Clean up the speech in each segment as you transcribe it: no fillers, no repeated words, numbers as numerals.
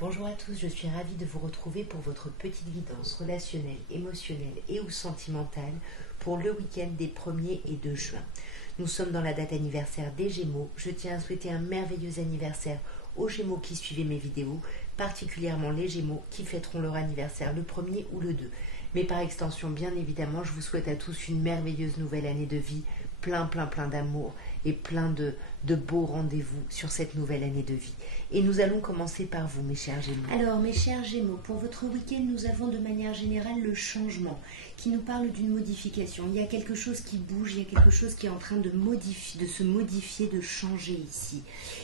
Bonjour à tous, je suis ravie de vous retrouver pour votre petite guidance relationnelle, émotionnelle et ou sentimentale pour le week-end des 1er et 2 juin. Nous sommes dans la date anniversaire des Gémeaux. Je tiens à souhaiter un merveilleux anniversaire aux Gémeaux qui suivaient mes vidéos, particulièrement les Gémeaux qui fêteront leur anniversaire le 1er ou le 2. Mais par extension, bien évidemment, je vous souhaite à tous une merveilleuse nouvelle année de vie, plein d'amour et plein de beaux rendez-vous sur cette nouvelle année de vie. Et nous allons commencer par vous, mes chers Gémeaux. Alors, mes chers Gémeaux, pour votre week-end, nous avons de manière générale le changement qui nous parle d'une modification. Il y a quelque chose qui bouge, il y a quelque chose qui est en train de se modifier, de changer ici.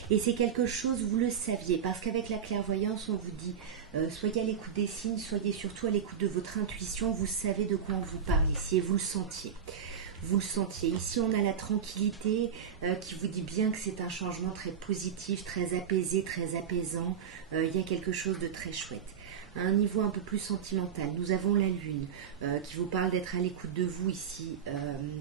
Et c'est quelque chose, vous le saviez, parce qu'avec la clairvoyance, on vous dit soyez à l'écoute des signes, soyez surtout à l'écoute de votre intuition, vous savez de quoi on vous parle ici et vous le sentiez. Vous le sentiez. Ici, on a la tranquillité qui vous dit bien que c'est un changement très positif, très apaisé, très apaisant. Il y a quelque chose de très chouette. À un niveau un peu plus sentimental, nous avons la Lune qui vous parle d'être à l'écoute de vous ici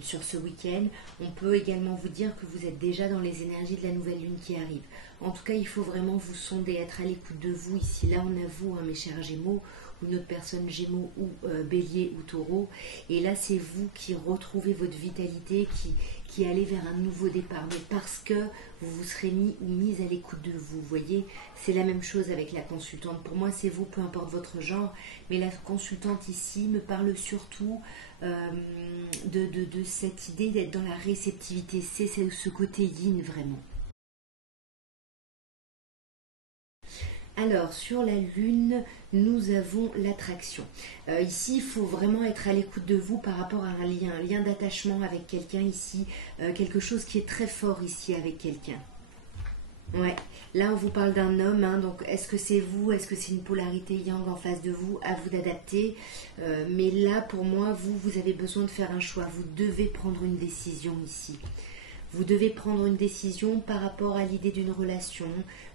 sur ce week-end. On peut également vous dire que vous êtes déjà dans les énergies de la nouvelle Lune qui arrive. En tout cas, il faut vraiment vous sonder, être à l'écoute de vous ici. Là, on a vous, mes chers Gémeaux, ou une autre personne Gémeaux ou Bélier ou Taureau. Et là, c'est vous qui retrouvez votre vitalité, qui allez vers un nouveau départ. Mais parce que vous vous serez mis ou mise à l'écoute de vous. Vous voyez, c'est la même chose avec la consultante. Pour moi, c'est vous, peu importe votre genre. Mais la consultante ici me parle surtout de cette idée d'être dans la réceptivité. C'est ce côté yin vraiment. Alors, sur la Lune, nous avons l'attraction. Ici, il faut vraiment être à l'écoute de vous par rapport à un lien d'attachement avec quelqu'un ici, quelque chose qui est très fort ici avec quelqu'un. Ouais, là on vous parle d'un homme, donc est-ce que c'est vous, est-ce que c'est une polarité yang en face de vous, à vous d'adapter. Mais là, pour moi, vous avez besoin de faire un choix, vous devez prendre une décision ici. Vous devez prendre une décision par rapport à l'idée d'une relation,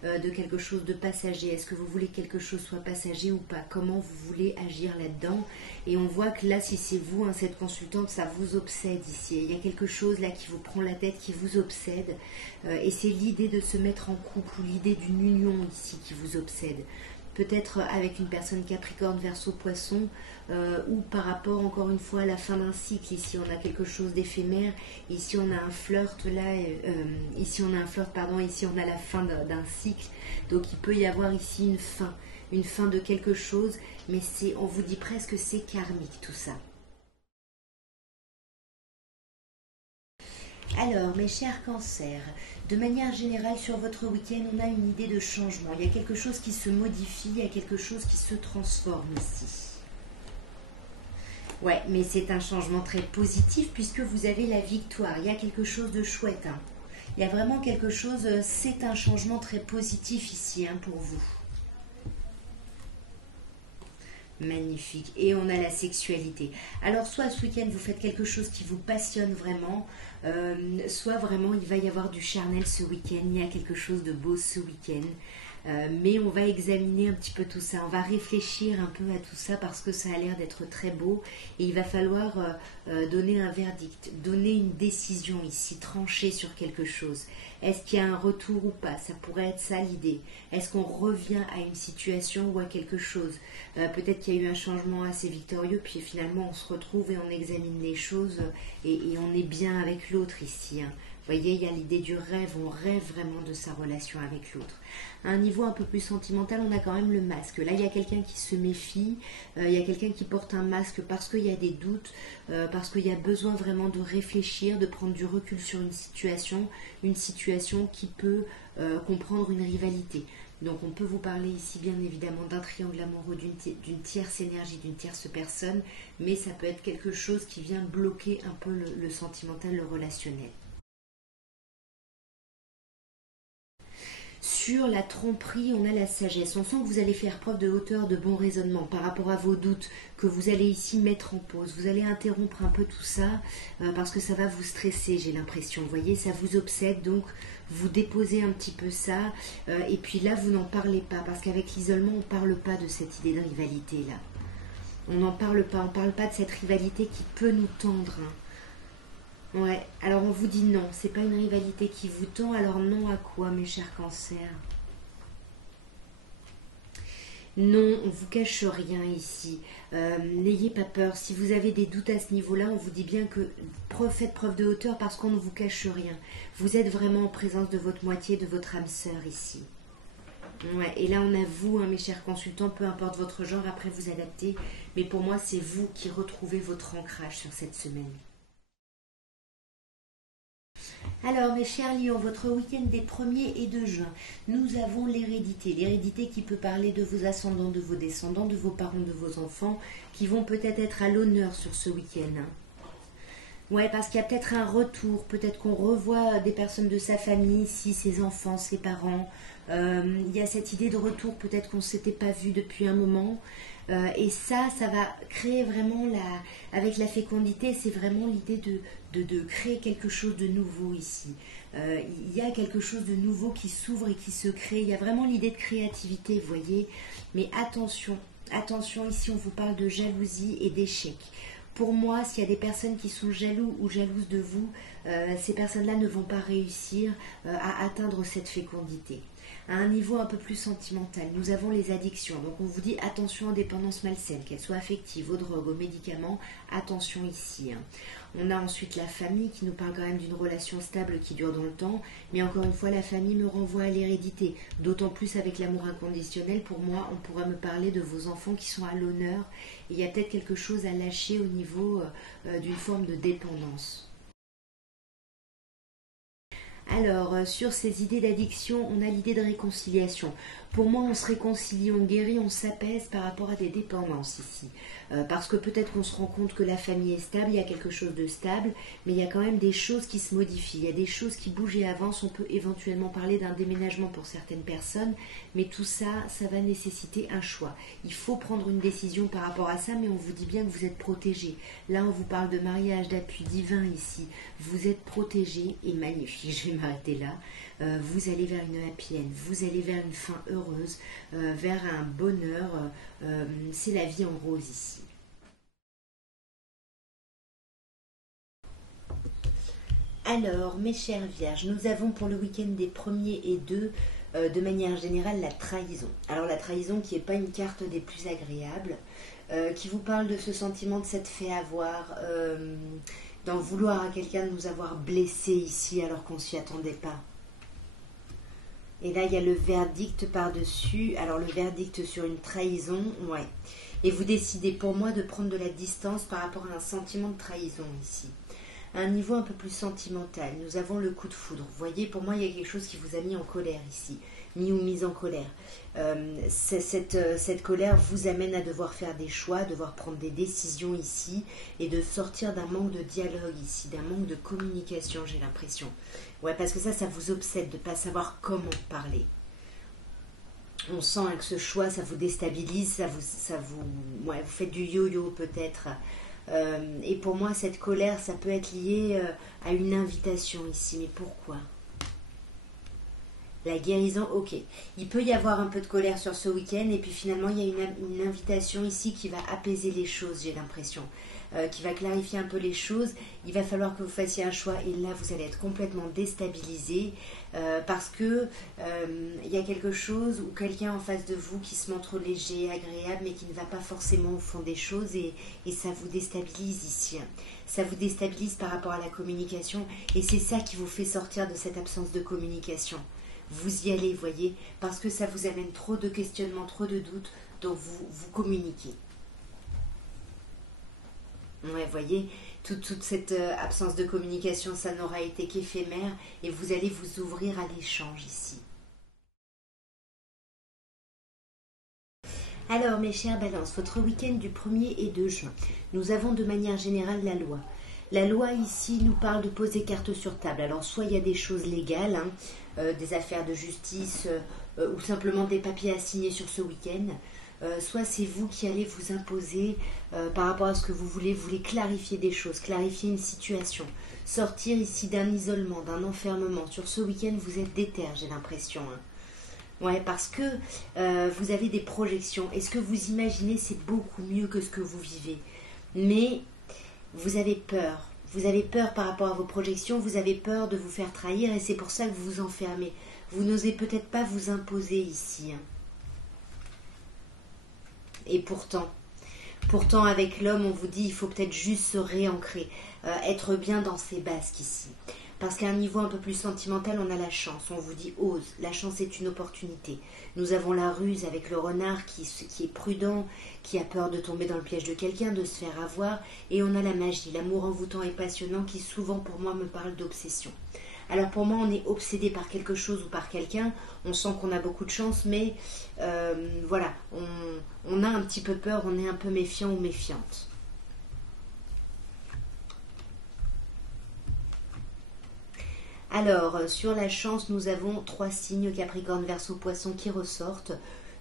de quelque chose de passager. Est-ce que vous voulez que quelque chose soit passager ou pas? Comment vous voulez agir là-dedans? Et on voit que là, si c'est vous, cette consultante, ça vous obsède ici. Il y a quelque chose là qui vous prend la tête, qui vous obsède. Et c'est l'idée de se mettre en couple ou l'idée d'une union ici qui vous obsède. Peut-être avec une personne Capricorne, Verseau, Poisson, ou par rapport encore une fois à la fin d'un cycle. Ici on a quelque chose d'éphémère, ici on a un flirt là, ici on a un flirt, pardon, ici on a la fin d'un cycle. Donc il peut y avoir ici une fin de quelque chose, mais on vous dit presque c'est karmique tout ça. Alors, mes chers cancers, de manière générale, sur votre week-end, on a une idée de changement. Il y a quelque chose qui se modifie, il y a quelque chose qui se transforme ici. Ouais, mais c'est un changement très positif puisque vous avez la victoire. Il y a quelque chose de chouette. Il y a vraiment quelque chose, c'est un changement très positif ici pour vous. Magnifique. Et on a la sexualité. Alors, soit ce week-end, vous faites quelque chose qui vous passionne vraiment, soit vraiment, il va y avoir du charnel ce week-end. Il y a quelque chose de beau ce week-end. Mais on va examiner un petit peu tout ça. On va réfléchir un peu à tout ça parce que ça a l'air d'être très beau. Et il va falloir donner un verdict, donner une décision ici, trancher sur quelque chose. Est-ce qu'il y a un retour ou pas? Ça pourrait être ça l'idée. Est-ce qu'on revient à une situation ou à quelque chose? Peut-être qu'il y a eu un changement assez victorieux, puis finalement on se retrouve et on examine les choses et on est bien avec l'autre ici. Vous voyez, il y a l'idée du rêve, on rêve vraiment de sa relation avec l'autre. À un niveau un peu plus sentimental, on a quand même le masque. Là, il y a quelqu'un qui se méfie, il y a quelqu'un qui porte un masque parce qu'il y a des doutes, parce qu'il y a besoin vraiment de réfléchir, de prendre du recul sur une situation qui peut comprendre une rivalité. Donc on peut vous parler ici bien évidemment d'un triangle amoureux, d'une tierce énergie, d'une tierce personne, mais ça peut être quelque chose qui vient bloquer un peu le sentimental, le relationnel. Sur la tromperie, on a la sagesse. On sent que vous allez faire preuve de hauteur, de bon raisonnement par rapport à vos doutes, que vous allez ici mettre en pause. Vous allez interrompre un peu tout ça parce que ça va vous stresser, j'ai l'impression. Vous voyez, ça vous obsède, donc vous déposez un petit peu ça. Et puis là, vous n'en parlez pas parce qu'avec l'isolement, on ne parle pas de cette idée de rivalité là. On n'en parle pas, on ne parle pas de cette rivalité qui peut nous tendre. Ouais, alors on vous dit non, c'est pas une rivalité qui vous tend, alors non à quoi, mes chers cancers? Non, on ne vous cache rien ici. N'ayez pas peur. Si vous avez des doutes à ce niveau-là, on vous dit bien que faites preuve de hauteur parce qu'on ne vous cache rien. Vous êtes vraiment en présence de votre moitié, de votre âme sœur ici. Ouais, et là on a vous, hein, mes chers consultants, peu importe votre genre, après vous adaptez. Mais pour moi, c'est vous qui retrouvez votre ancrage sur cette semaine. Alors, mes chers lions, votre week-end des 1er et 2 juin, nous avons l'hérédité. L'hérédité qui peut parler de vos ascendants, de vos descendants, de vos parents, de vos enfants, qui vont peut-être être à l'honneur sur ce week-end. Ouais, parce qu'il y a peut-être un retour, peut-être qu'on revoit des personnes de sa famille ici, ses enfants, ses parents. Il y a cette idée de retour, peut-être qu'on ne s'était pas vu depuis un moment. Et ça va créer vraiment, avec la fécondité, c'est vraiment l'idée de créer quelque chose de nouveau ici. Il y a quelque chose de nouveau qui s'ouvre et qui se crée. Il y a vraiment l'idée de créativité, vous voyez. Mais attention, attention, ici on vous parle de jalousie et d'échec. Pour moi, s'il y a des personnes qui sont jaloux ou jalouses de vous, ces personnes-là ne vont pas réussir à atteindre cette fécondité. À un niveau un peu plus sentimental, nous avons les addictions. Donc on vous dit attention aux dépendances malsaines, qu'elles soient affectives, aux drogues, aux médicaments, attention ici. On a ensuite la famille qui nous parle quand même d'une relation stable qui dure dans le temps. Mais encore une fois, la famille me renvoie à l'hérédité. D'autant plus avec l'amour inconditionnel, pour moi, on pourrait me parler de vos enfants qui sont à l'honneur. Et il y a peut-être quelque chose à lâcher au niveau d'une forme de dépendance. Alors, sur ces idées d'addiction, on a l'idée de réconciliation. Pour moi, on se réconcilie, on guérit, on s'apaise par rapport à des dépendances ici. Parce que peut-être qu'on se rend compte que la famille est stable, il y a quelque chose de stable, mais il y a quand même des choses qui se modifient, il y a des choses qui bougent et avancent. On peut éventuellement parler d'un déménagement pour certaines personnes, mais tout ça, ça va nécessiter un choix. Il faut prendre une décision par rapport à ça, mais on vous dit bien que vous êtes protégé. Là, on vous parle de mariage, d'appui divin ici. Vous êtes protégé et magnifique. Je vais m'arrêter là. Vous allez vers une happy end, vous allez vers une fin heureuse, vers un bonheur. C'est la vie en rose ici. Alors, mes chères vierges, nous avons pour le week-end des 1er et 2, de manière générale, la trahison. Alors, la trahison qui n'est pas une carte des plus agréables, qui vous parle de ce sentiment de s'être fait avoir, d'en vouloir à quelqu'un de nous avoir blessés ici alors qu'on ne s'y attendait pas. Et là, il y a le verdict par-dessus. Alors, le verdict sur une trahison, ouais. Et vous décidez pour moi de prendre de la distance par rapport à un sentiment de trahison ici. À un niveau un peu plus sentimental, nous avons le coup de foudre. Vous voyez, pour moi, il y a quelque chose qui vous a mis en colère ici. Mis ou mise en colère. Cette colère vous amène à devoir faire des choix, devoir prendre des décisions ici et de sortir d'un manque de dialogue ici, d'un manque de communication, j'ai l'impression. Ouais, parce que ça vous obsède de ne pas savoir comment parler. On sent que ce choix, ça vous déstabilise, vous faites du yo-yo peut-être. Et pour moi, cette colère, ça peut être lié à une invitation ici. Mais pourquoi ? La guérison, ok. Il peut y avoir un peu de colère sur ce week-end et puis finalement, il y a une invitation ici qui va apaiser les choses, j'ai l'impression. Qui va clarifier un peu les choses. Il va falloir que vous fassiez un choix et là, vous allez être complètement déstabilisé parce que il y a quelque chose ou quelqu'un en face de vous qui se montre léger, agréable, mais qui ne va pas forcément au fond des choses et ça vous déstabilise ici. Ça vous déstabilise par rapport à la communication et c'est ça qui vous fait sortir de cette absence de communication. Vous y allez, voyez, parce que ça vous amène trop de questionnements, trop de doutes, donc vous communiquez. Ouais, voyez, toute cette absence de communication, ça n'aura été qu'éphémère et vous allez vous ouvrir à l'échange ici. Alors, mes chères balances, votre week-end du 1er et 2 juin, nous avons de manière générale la loi. La loi ici nous parle de poser carte sur table. Alors, soit il y a des choses légales, des affaires de justice ou simplement des papiers à signer sur ce week-end. Soit c'est vous qui allez vous imposer par rapport à ce que vous voulez clarifier des choses, clarifier une situation, sortir ici d'un isolement, d'un enfermement. Sur ce week-end, vous êtes déter, j'ai l'impression. Ouais, parce que vous avez des projections. Et ce que vous imaginez, c'est beaucoup mieux que ce que vous vivez. Mais vous avez peur. Vous avez peur par rapport à vos projections, vous avez peur de vous faire trahir et c'est pour ça que vous vous enfermez. Vous n'osez peut-être pas vous imposer ici. Et pourtant avec l'homme, on vous dit il faut peut-être juste se réancrer, être bien dans ses basques ici. Parce qu'à un niveau un peu plus sentimental, on a la chance. On vous dit ose. La chance est une opportunité. Nous avons la ruse avec le renard qui est prudent, qui a peur de tomber dans le piège de quelqu'un, de se faire avoir. Et on a la magie, l'amour envoûtant et passionnant qui souvent pour moi me parle d'obsession. Alors pour moi, on est obsédé par quelque chose ou par quelqu'un. On sent qu'on a beaucoup de chance, mais voilà, on a un petit peu peur, on est un peu méfiant ou méfiante. Alors, sur la chance, nous avons 3 signes, Capricorne, Verseau, Poisson, qui ressortent.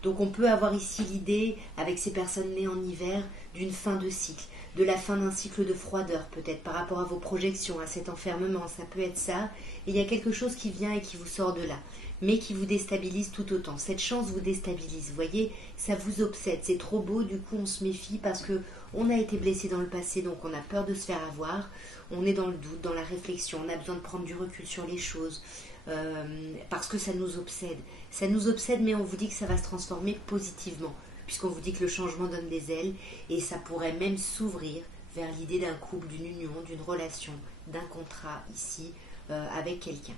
Donc on peut avoir ici l'idée, avec ces personnes nées en hiver, d'une fin de cycle, de la fin d'un cycle de froideur peut-être, par rapport à vos projections, à cet enfermement, ça peut être ça. Et il y a quelque chose qui vient et qui vous sort de là, mais qui vous déstabilise tout autant. Cette chance vous déstabilise, vous voyez, ça vous obsède, c'est trop beau, du coup on se méfie parce que on a été blessé dans le passé, donc on a peur de se faire avoir. On est dans le doute, dans la réflexion, on a besoin de prendre du recul sur les choses, parce que ça nous obsède. Ça nous obsède, mais on vous dit que ça va se transformer positivement, puisqu'on vous dit que le changement donne des ailes, et ça pourrait même s'ouvrir vers l'idée d'un couple, d'une union, d'une relation, d'un contrat ici, avec quelqu'un.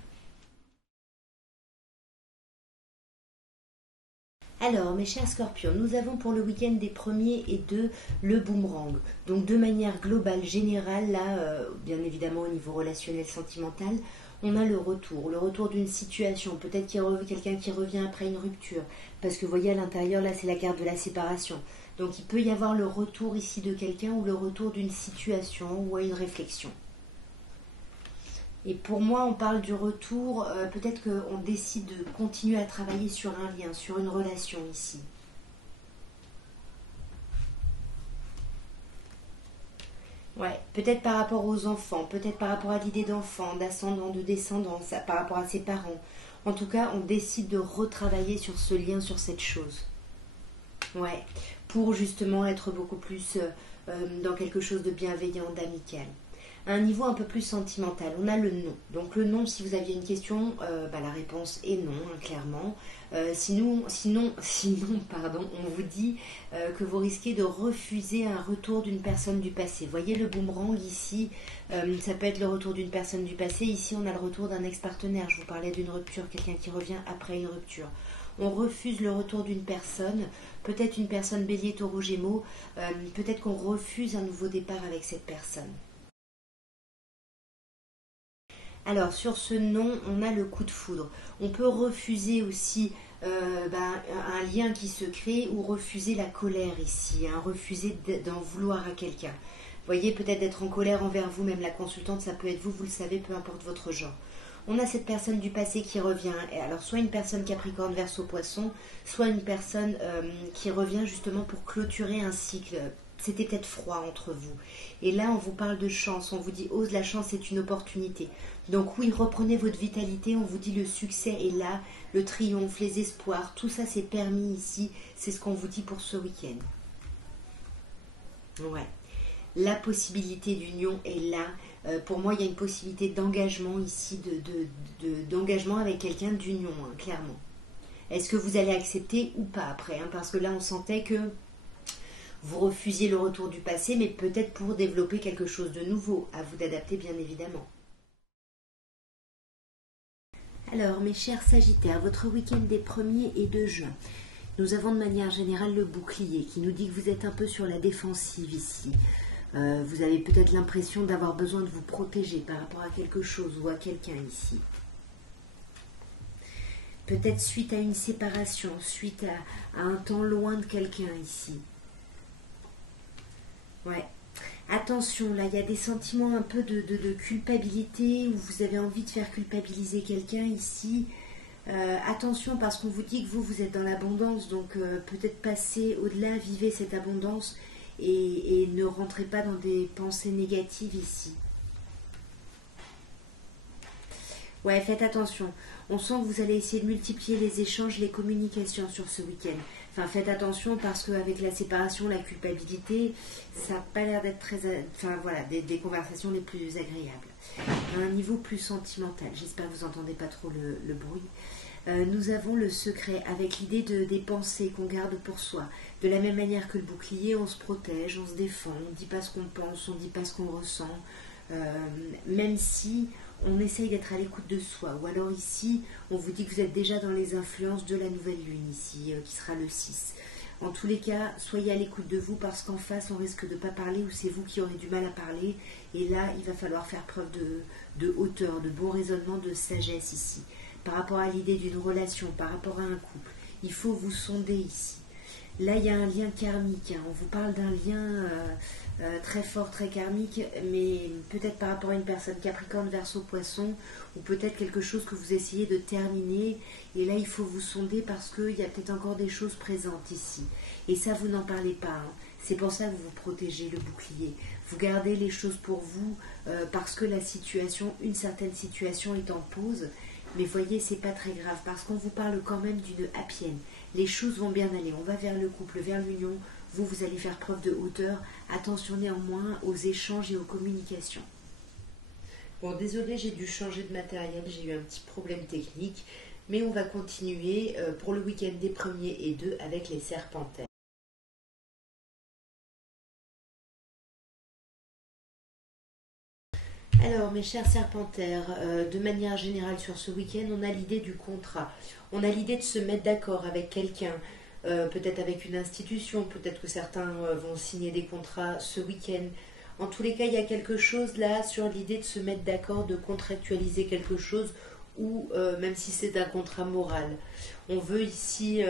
Alors, mes chers scorpions, nous avons pour le week-end des 1er et 2 le boomerang. Donc, de manière globale, générale, là, bien évidemment au niveau relationnel, sentimental, on a le retour d'une situation. Peut-être qu'il y a quelqu'un qui revient après une rupture. Parce que vous voyez, à l'intérieur, là, c'est la carte de la séparation. Donc, il peut y avoir le retour ici de quelqu'un ou le retour d'une situation ou à une réflexion. Et pour moi, on parle du retour, peut-être qu'on décide de continuer à travailler sur un lien, sur une relation ici. Ouais, peut-être par rapport aux enfants, peut-être par rapport à l'idée d'enfant, d'ascendant, de descendance, par rapport à ses parents. En tout cas, on décide de retravailler sur ce lien, sur cette chose. Ouais, pour justement être beaucoup plus dans quelque chose de bienveillant, d'amical. À un niveau un peu plus sentimental, on a le non. Donc le non, si vous aviez une question, la réponse est non, hein, clairement. Sinon, on vous dit que vous risquez de refuser un retour d'une personne du passé. Voyez le boomerang ici, ça peut être le retour d'une personne du passé. Ici, on a le retour d'un ex-partenaire. Je vous parlais d'une rupture, quelqu'un qui revient après une rupture. On refuse le retour d'une personne, peut-être une personne bélier, taureau, gémeaux, peut-être qu'on refuse un nouveau départ avec cette personne. Alors, sur ce non, on a le coup de foudre. On peut refuser aussi un lien qui se crée ou refuser la colère ici, hein, refuser d'en vouloir à quelqu'un. Vous voyez, peut-être d'être en colère envers vous, même la consultante, ça peut être vous, vous le savez, peu importe votre genre. On a cette personne du passé qui revient. Et alors, soit une personne Capricorne, Verseau, Poisson, soit une personne qui revient justement pour clôturer un cycle. C'était peut-être froid entre vous. Et là, on vous parle de chance. On vous dit, ose, la chance est une opportunité. Donc oui, reprenez votre vitalité. On vous dit, le succès est là, le triomphe, les espoirs. Tout ça, c'est permis ici. C'est ce qu'on vous dit pour ce week-end. Ouais. La possibilité d'union est là. Pour moi, il y a une possibilité d'engagement ici, d'engagement avec quelqu'un, d'union, hein, clairement. Est-ce que vous allez accepter ou pas après, hein, parce que là, on sentait que vous refusiez le retour du passé, mais peut-être pour développer quelque chose de nouveau. À vous d'adapter, bien évidemment. Alors, mes chers Sagittaires, votre week-end des 1er et 2 juin. Nous avons de manière générale le bouclier qui nous dit que vous êtes un peu sur la défensive ici. Vous avez peut-être l'impression d'avoir besoin de vous protéger par rapport à quelque chose ou à quelqu'un ici. Peut-être suite à une séparation, suite à un temps loin de quelqu'un ici. Ouais. Attention, là, il y a des sentiments un peu de culpabilité où vous avez envie de faire culpabiliser quelqu'un ici. Attention, parce qu'on vous dit que vous êtes dans l'abondance, donc peut-être passez au-delà, vivez cette abondance et ne rentrez pas dans des pensées négatives ici. Ouais, faites attention. On sent que vous allez essayer de multiplier les échanges, les communications sur ce week-end. Enfin, faites attention parce qu'avec la séparation, la culpabilité, ça n'a pas l'air d'être très... Enfin, voilà, des conversations les plus agréables. À un niveau plus sentimental, j'espère que vous n'entendez pas trop le bruit. Nous avons le secret avec l'idée des pensées qu'on garde pour soi. De la même manière que le bouclier, on se protège, on se défend, on ne dit pas ce qu'on pense, on ne dit pas ce qu'on ressent. Même si on essaye d'être à l'écoute de soi. Ou alors ici, on vous dit que vous êtes déjà dans les influences de la nouvelle lune ici, qui sera le 6. En tous les cas, soyez à l'écoute de vous parce qu'en face, on risque de ne pas parler ou c'est vous qui aurez du mal à parler. Et là, il va falloir faire preuve de hauteur, de bon raisonnement, de sagesse ici. Par rapport à l'idée d'une relation, par rapport à un couple, il faut vous sonder ici. Là, il y a un lien karmique. On vous parle d'un lien très fort, très karmique, mais peut-être par rapport à une personne Capricorne, Verseau, Poisson, ou peut-être quelque chose que vous essayez de terminer. Et là, il faut vous sonder parce qu'il y a peut-être encore des choses présentes ici. Et ça, vous n'en parlez pas. C'est pour ça que vous vous protégez le bouclier. Vous gardez les choses pour vous parce que la situation, une certaine situation est en pause. Mais voyez, c'est pas très grave parce qu'on vous parle quand même d'une happy end. Les choses vont bien aller. On va vers le couple, vers l'union. Vous allez faire preuve de hauteur. Attention néanmoins aux échanges et aux communications. Bon, désolé, j'ai dû changer de matériel. J'ai eu un petit problème technique. Mais on va continuer pour le week-end des 1er et 2 avec les serpentaires. Alors, mes chers serpentaires, de manière générale sur ce week-end, on a l'idée du contrat. On a l'idée de se mettre d'accord avec quelqu'un, peut-être avec une institution, peut-être que certains vont signer des contrats ce week-end. En tous les cas, il y a quelque chose là sur l'idée de se mettre d'accord, de contractualiser quelque chose, ou même si c'est un contrat moral. On veut ici...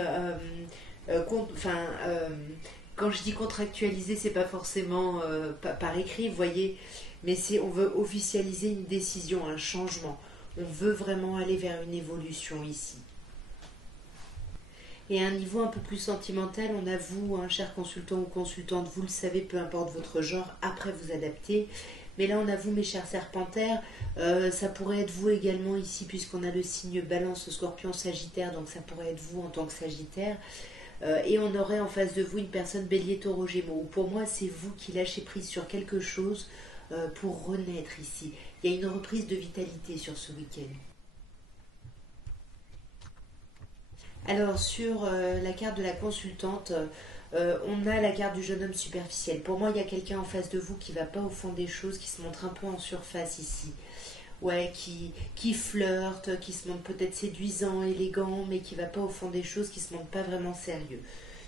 quand je dis contractualiser, c'est pas forcément par écrit, vous voyez... Mais on veut officialiser une décision, un changement. On veut vraiment aller vers une évolution ici. Et à un niveau un peu plus sentimental, on a vous, cher consultant ou consultante, vous le savez, peu importe votre genre, après vous adaptez. Mais là, on a vous, mes chers serpentaires, ça pourrait être vous également ici, puisqu'on a le signe Balance, Scorpion, Sagittaire, donc ça pourrait être vous en tant que Sagittaire. Et on aurait en face de vous une personne Bélier, Taureau, Gémeaux. Pour moi, c'est vous qui lâchez prise sur quelque chose pour renaître ici. Il y a une reprise de vitalité sur ce week-end. Alors sur la carte de la consultante, on a la carte du jeune homme superficiel. Pour moi, il y a quelqu'un en face de vous qui ne va pas au fond des choses, qui se montre un peu en surface ici. Ouais, qui flirte, qui se montre peut-être séduisant, élégant, mais qui ne va pas au fond des choses, qui ne se montre pas vraiment sérieux.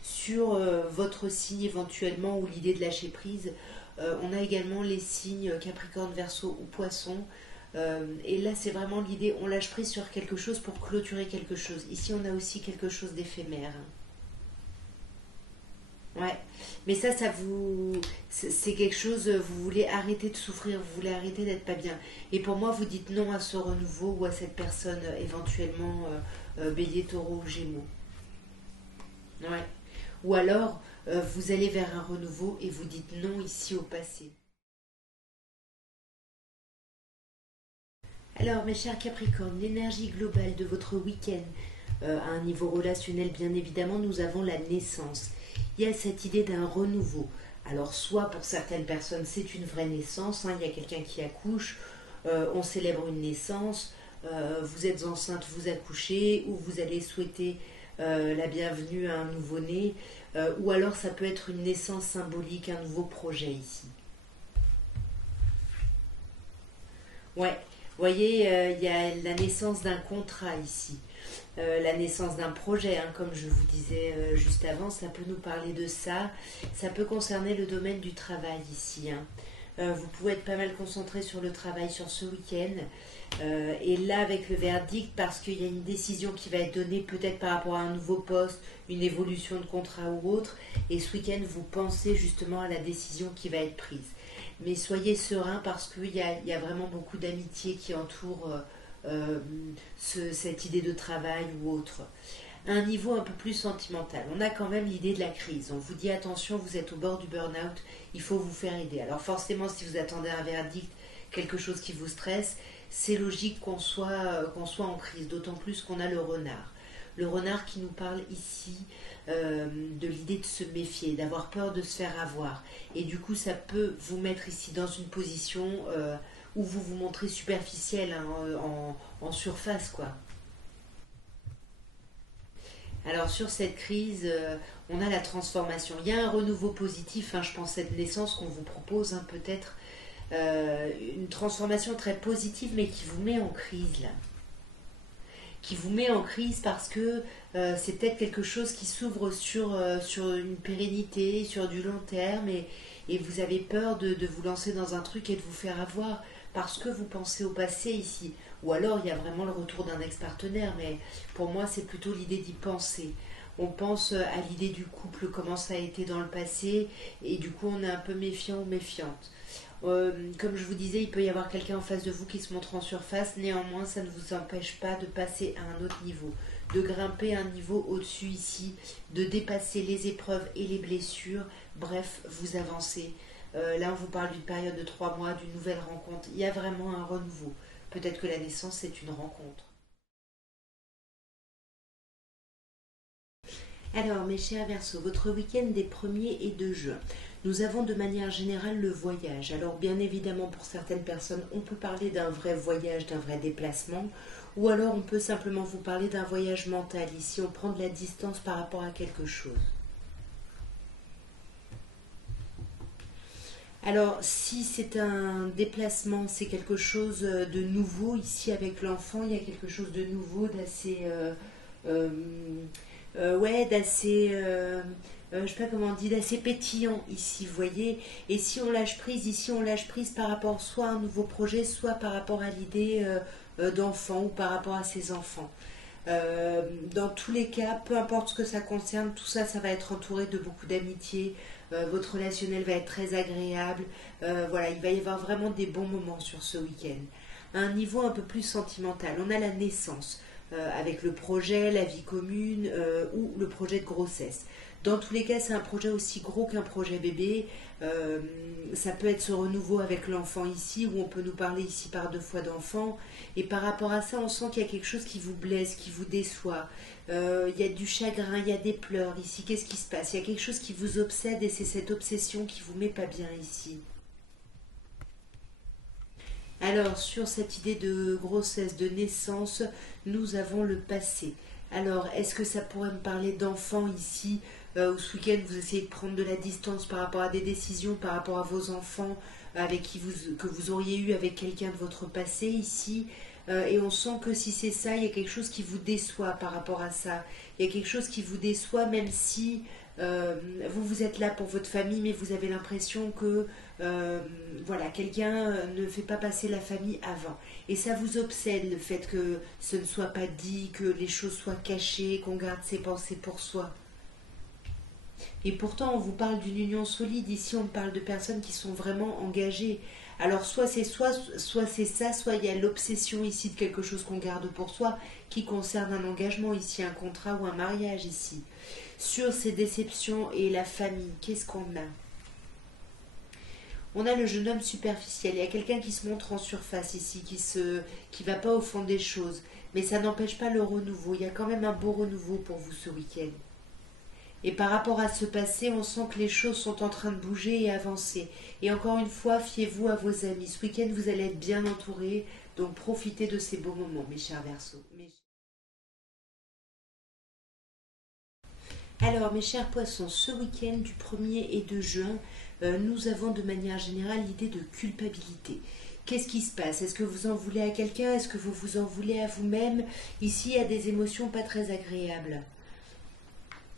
Sur votre signe éventuellement, ou l'idée de lâcher prise, on a également les signes Capricorne, Verseau ou Poisson. Et là, c'est vraiment l'idée, on lâche prise sur quelque chose pour clôturer quelque chose. Ici, on a aussi quelque chose d'éphémère. Ouais, mais ça vous... C'est quelque chose, vous voulez arrêter de souffrir, vous voulez arrêter d'être pas bien. Et pour moi, vous dites non à ce renouveau ou à cette personne, éventuellement Bélier, Taureau ou Gémeaux. Ouais. Ou alors, vous allez vers un renouveau et vous dites non ici au passé. Alors, mes chers Capricornes, l'énergie globale de votre week-end, à un niveau relationnel, bien évidemment, nous avons la naissance. Il y a cette idée d'un renouveau. Alors, soit pour certaines personnes, c'est une vraie naissance, il y a quelqu'un qui accouche, on célèbre une naissance, vous êtes enceinte, vous accouchez, ou vous allez souhaiter la bienvenue à un nouveau-né, ou alors ça peut être une naissance symbolique, un nouveau projet ici. Ouais, vous voyez, il y a la naissance d'un contrat ici, la naissance d'un projet, comme je vous disais juste avant, ça peut nous parler de ça, ça peut concerner le domaine du travail ici. Vous pouvez être pas mal concentré sur le travail sur ce week-end, et là avec le verdict, parce qu'il y a une décision qui va être donnée peut-être par rapport à un nouveau poste, une évolution de contrat ou autre, et ce week-end vous pensez justement à la décision qui va être prise. Mais soyez serein parce qu'il y a vraiment beaucoup d'amitié qui entoure cette idée de travail ou autre. À un niveau un peu plus sentimental, on a quand même l'idée de la crise. On vous dit attention, vous êtes au bord du burn-out, il faut vous faire aider. Alors forcément, si vous attendez un verdict, quelque chose qui vous stresse, c'est logique qu'on soit en crise, d'autant plus qu'on a le renard. Le renard qui nous parle ici de l'idée de se méfier, d'avoir peur de se faire avoir. Et du coup, ça peut vous mettre ici dans une position où vous vous montrez superficiel, hein, en surface, quoi. Alors sur cette crise, on a la transformation. Il y a un renouveau positif, hein, je pense, cette naissance qu'on vous propose, hein, peut-être une transformation très positive, mais qui vous met en crise, là. Qui vous met en crise parce que c'est peut-être quelque chose qui s'ouvre sur une pérennité, sur du long terme, et vous avez peur de vous lancer dans un truc et de vous faire avoir parce que vous pensez au passé ici. Ou alors il y a vraiment le retour d'un ex-partenaire, mais pour moi c'est plutôt l'idée d'y penser. On pense à l'idée du couple, comment ça a été dans le passé, et du coup on est un peu méfiant ou méfiante. Comme je vous disais, il peut y avoir quelqu'un en face de vous qui se montre en surface, néanmoins ça ne vous empêche pas de passer à un autre niveau, de grimper un niveau au-dessus ici, de dépasser les épreuves et les blessures, bref, vous avancez. Là on vous parle d'une période de 3 mois, d'une nouvelle rencontre, il y a vraiment un renouveau. Peut-être que la naissance c'est une rencontre. Alors, mes chers Verseaux, votre week-end des 1er et 2 juin. Nous avons de manière générale le voyage. Alors, bien évidemment, pour certaines personnes, on peut parler d'un vrai voyage, d'un vrai déplacement, ou alors on peut simplement vous parler d'un voyage mental. Ici, on prend de la distance par rapport à quelque chose. Alors, si c'est un déplacement, c'est quelque chose de nouveau. Ici, avec l'enfant, il y a quelque chose de nouveau, d'assez... euh, ouais, d'assez, je sais pas comment on dit, d'assez pétillant ici, vous voyez. Et si on lâche prise, ici on lâche prise par rapport soit à un nouveau projet, soit par rapport à l'idée d'enfant ou par rapport à ses enfants. Dans tous les cas, peu importe ce que ça concerne, tout ça, ça va être entouré de beaucoup d'amitié. Votre relationnel va être très agréable. Voilà, il va y avoir vraiment des bons moments sur ce week-end. À un niveau un peu plus sentimental, on a la naissance. Avec le projet, la vie commune ou le projet de grossesse. Dans tous les cas, c'est un projet aussi gros qu'un projet bébé. Ça peut être ce renouveau avec l'enfant ici, où on peut nous parler ici par 2 fois d'enfant. Et par rapport à ça, on sent qu'il y a quelque chose qui vous blesse, qui vous déçoit. Il y a du chagrin, il y a des pleurs ici. Qu'est-ce qui se passe? Il y a quelque chose qui vous obsède et c'est cette obsession qui vous met pas bien ici. Alors, sur cette idée de grossesse, de naissance, nous avons le passé. Alors, est-ce que ça pourrait me parler d'enfants ici, où ce week-end vous essayez de prendre de la distance par rapport à des décisions, par rapport à vos enfants, que vous auriez eu avec quelqu'un de votre passé ici, et on sent que si c'est ça, il y a quelque chose qui vous déçoit par rapport à ça. Il y a quelque chose qui vous déçoit, même si vous êtes là pour votre famille, mais vous avez l'impression que voilà, quelqu'un ne fait pas passer la famille avant. Et ça vous obsède, le fait que ce ne soit pas dit, que les choses soient cachées, qu'on garde ses pensées pour soi. Et pourtant, on vous parle d'une union solide. Ici, on parle de personnes qui sont vraiment engagées. Alors, soit c'est ça, soit il y a l'obsession ici de quelque chose qu'on garde pour soi, qui concerne un engagement ici, un contrat ou un mariage ici. Sur ces déceptions et la famille, qu'est-ce qu'on a? On a le jeune homme superficiel. Il y a quelqu'un qui se montre en surface ici, qui va pas au fond des choses. Mais ça n'empêche pas le renouveau. Il y a quand même un beau renouveau pour vous ce week-end. Et par rapport à ce passé, on sent que les choses sont en train de bouger et avancer. Et encore une fois, fiez-vous à vos amis. Ce week-end, vous allez être bien entourés. Donc profitez de ces beaux moments, mes chers Verseaux. Alors, mes chers poissons, ce week-end du 1er et 2 juin, nous avons de manière générale l'idée de culpabilité. Qu'est-ce qui se passe? Est-ce que vous en voulez à quelqu'un? Est-ce que vous vous en voulez à vous-même? Ici, il y a des émotions pas très agréables.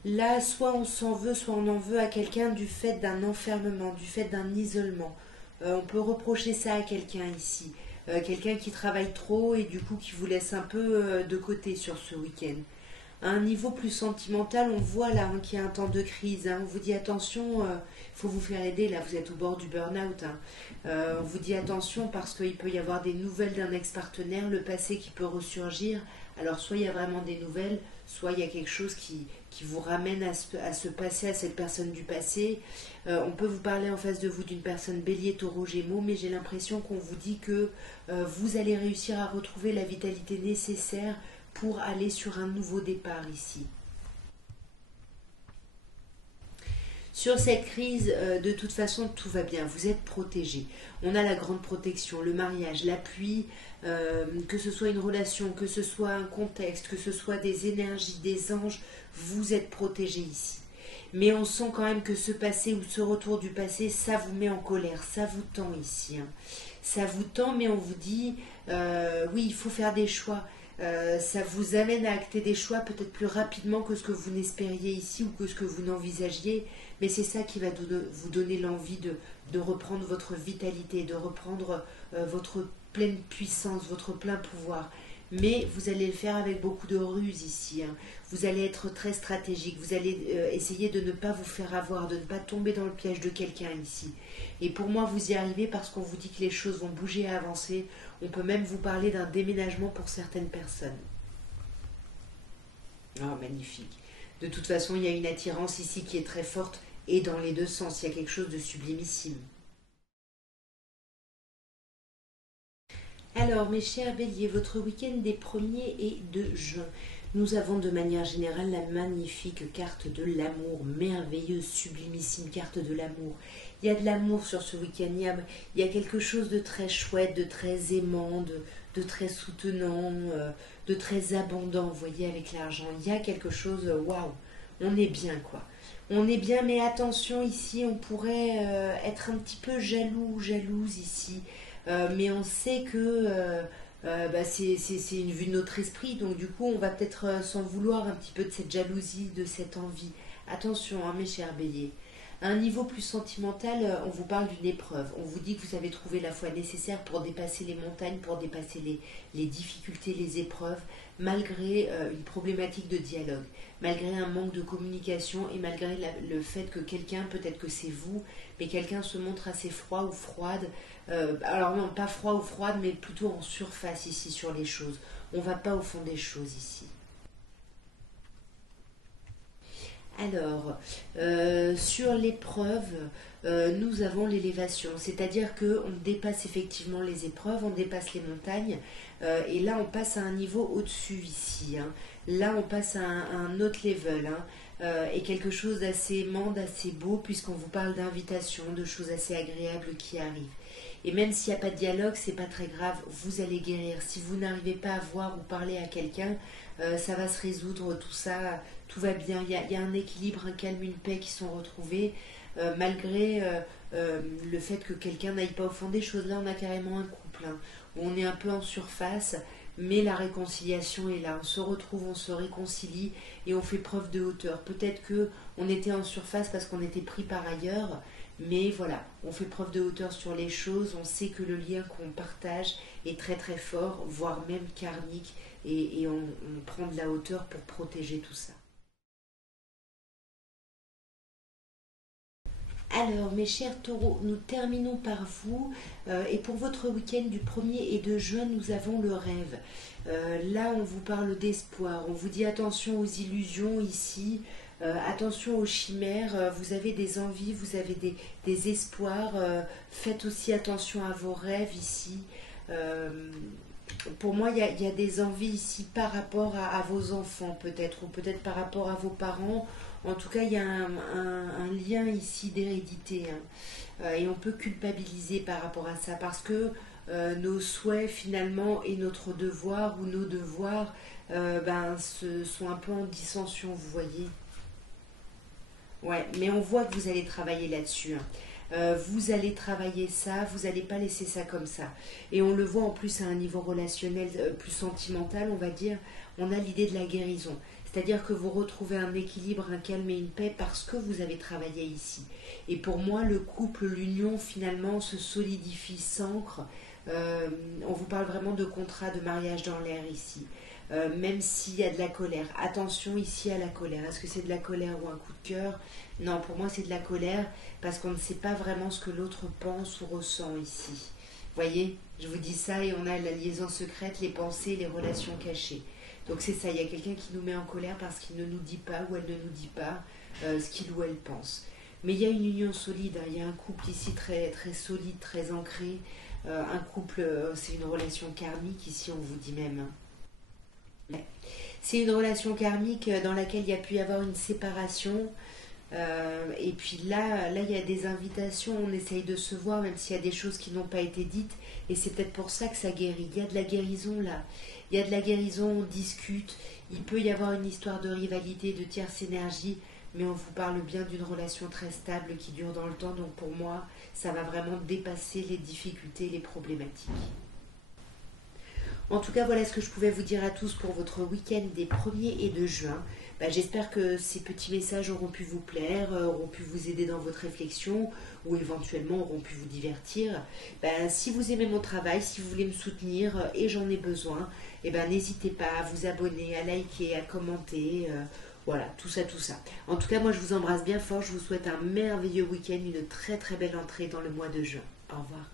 Là, soit on s'en veut, soit on en veut à quelqu'un du fait d'un enfermement, du fait d'un isolement. On peut reprocher ça à quelqu'un ici. Quelqu'un qui travaille trop et du coup qui vous laisse un peu de côté sur ce week-end. À un niveau plus sentimental, on voit là qu'il y a un temps de crise. On vous dit attention, il faut vous faire aider, là vous êtes au bord du burn-out. On vous dit attention parce qu'il peut y avoir des nouvelles d'un ex-partenaire, le passé qui peut ressurgir. Alors soit il y a vraiment des nouvelles, soit il y a quelque chose qui vous ramène à ce passé, à cette personne du passé. On peut vous parler en face de vous d'une personne bélier, taureau, gémeaux, mais j'ai l'impression qu'on vous dit que vous allez réussir à retrouver la vitalité nécessaire pour aller sur un nouveau départ ici. Sur cette crise, de toute façon, tout va bien. Vous êtes protégé. On a la grande protection, le mariage, l'appui, que ce soit une relation, que ce soit un contexte, que ce soit des énergies, des anges, vous êtes protégé ici. Mais on sent quand même que ce passé ou ce retour du passé, ça vous met en colère, ça vous tend ici. Hein. Ça vous tend, mais on vous dit, oui, il faut faire des choix. Ça vous amène à acter des choix peut-être plus rapidement que ce que vous n'espériez ici ou que ce que vous n'envisagiez. Mais c'est ça qui va vous donner l'envie de reprendre votre vitalité, de reprendre votre pleine puissance, votre plein pouvoir. Mais vous allez le faire avec beaucoup de ruse ici. Hein. Vous allez être très stratégique. Vous allez essayer de ne pas vous faire avoir, de ne pas tomber dans le piège de quelqu'un ici. Et pour moi, vous y arrivez parce qu'on vous dit que les choses vont bouger et avancer. On peut même vous parler d'un déménagement pour certaines personnes. Oh, magnifique. De toute façon, il y a une attirance ici qui est très forte et dans les deux sens. Il y a quelque chose de sublimissime. Alors, mes chers béliers, votre week-end des 1er et 2 juin, nous avons de manière générale la magnifique carte de l'amour, merveilleuse, sublimissime carte de l'amour. Il y a de l'amour sur ce week-end, il y a quelque chose de très chouette, de très aimant, de très soutenant, de très abondant, vous voyez, avec l'argent. Il y a quelque chose, waouh, on est bien, quoi. On est bien, mais attention, ici, on pourrait être un petit peu jaloux, jalouse ici. Mais on sait que c'est une vue de notre esprit, donc du coup on va peut-être s'en vouloir un petit peu de cette jalousie, de cette envie. Attention, hein, mes chers béliers. À un niveau plus sentimental, on vous parle d'une épreuve. On vous dit que vous avez trouvé la foi nécessaire pour dépasser les montagnes, pour dépasser les difficultés, les épreuves, malgré une problématique de dialogue, malgré un manque de communication et malgré le fait que quelqu'un, peut-être que c'est vous, mais quelqu'un se montre assez froid ou froide. Alors non, pas froid ou froide, mais plutôt en surface ici sur les choses. On ne va pas au fond des choses ici. Alors, sur l'épreuve, nous avons l'élévation, c'est-à-dire qu'on dépasse effectivement les épreuves, on dépasse les montagnes, et là on passe à un niveau au-dessus ici. Hein. Là on passe à un autre level, hein, et quelque chose d'assez aimant, d'assez beau, puisqu'on vous parle d'invitation, de choses assez agréables qui arrivent. Et même s'il n'y a pas de dialogue, c'est pas très grave, vous allez guérir. Si vous n'arrivez pas à voir ou parler à quelqu'un, ça va se résoudre, tout ça, tout va bien. Il y a un équilibre, un calme, une paix qui sont retrouvés, malgré le fait que quelqu'un n'aille pas au fond des choses. Là, on a carrément un couple, hein, où on est un peu en surface, mais la réconciliation est là. On se retrouve, on se réconcilie et on fait preuve de hauteur. Peut-être que on était en surface parce qu'on était pris par ailleurs, mais voilà, on fait preuve de hauteur sur les choses, on sait que le lien qu'on partage est très très fort, voire même karmique, et on prend de la hauteur pour protéger tout ça. Alors, mes chers taureaux, nous terminons par vous. Et pour votre week-end du 1er et 2 juin, nous avons le rêve. Là, on vous parle d'espoir. On vous dit attention aux illusions ici. Attention aux chimères. Vous avez des envies, vous avez des espoirs. Faites aussi attention à vos rêves ici. Pour moi, il y a des envies ici par rapport à vos enfants peut-être, ou peut-être par rapport à vos parents. En tout cas, il y a un lien ici d'hérédité, hein. Et on peut culpabiliser par rapport à ça, parce que nos souhaits finalement et notre devoir ou nos devoirs sont un peu en dissension, vous voyez. Ouais, mais on voit que vous allez travailler là-dessus, hein. Vous allez travailler ça, vous n'allez pas laisser ça comme ça. Et on le voit en plus à un niveau relationnel plus sentimental, on va dire, on a l'idée de la guérison. C'est-à-dire que vous retrouvez un équilibre, un calme et une paix parce que vous avez travaillé ici. Et pour moi, le couple, l'union, finalement, se solidifie, s'ancre. On vous parle vraiment de contrat de mariage dans l'air ici. Même s'il y a de la colère. Attention ici à la colère. Est-ce que c'est de la colère ou un coup de cœur? Non, pour moi c'est de la colère parce qu'on ne sait pas vraiment ce que l'autre pense ou ressent ici. Vous voyez, je vous dis ça et on a la liaison secrète, les pensées, les relations cachées. Donc c'est ça, il y a quelqu'un qui nous met en colère parce qu'il ne nous dit pas ou elle ne nous dit pas ce qu'il ou elle pense. Mais il y a une union solide, hein. Il y a un couple ici très, très solide, très ancré. Un couple, c'est une relation karmique ici, on vous dit même, hein. Ouais. C'est une relation karmique dans laquelle il y a pu y avoir une séparation. Et puis là, il y a des invitations, on essaye de se voir, même s'il y a des choses qui n'ont pas été dites. Et c'est peut-être pour ça que ça guérit. Il y a de la guérison là. Il y a de la guérison, on discute. Il peut y avoir une histoire de rivalité, de tierce énergie. Mais on vous parle bien d'une relation très stable qui dure dans le temps. Donc pour moi, ça va vraiment dépasser les difficultés, les problématiques. En tout cas, voilà ce que je pouvais vous dire à tous pour votre week-end des 1er et 2 juin. J'espère que ces petits messages auront pu vous plaire, auront pu vous aider dans votre réflexion ou éventuellement auront pu vous divertir. Si vous aimez mon travail, si vous voulez me soutenir et j'en ai besoin, n'hésitez pas à vous abonner, à liker, à commenter. Voilà, tout ça, tout ça. En tout cas, moi je vous embrasse bien fort, je vous souhaite un merveilleux week-end, une très très belle entrée dans le mois de juin. Au revoir.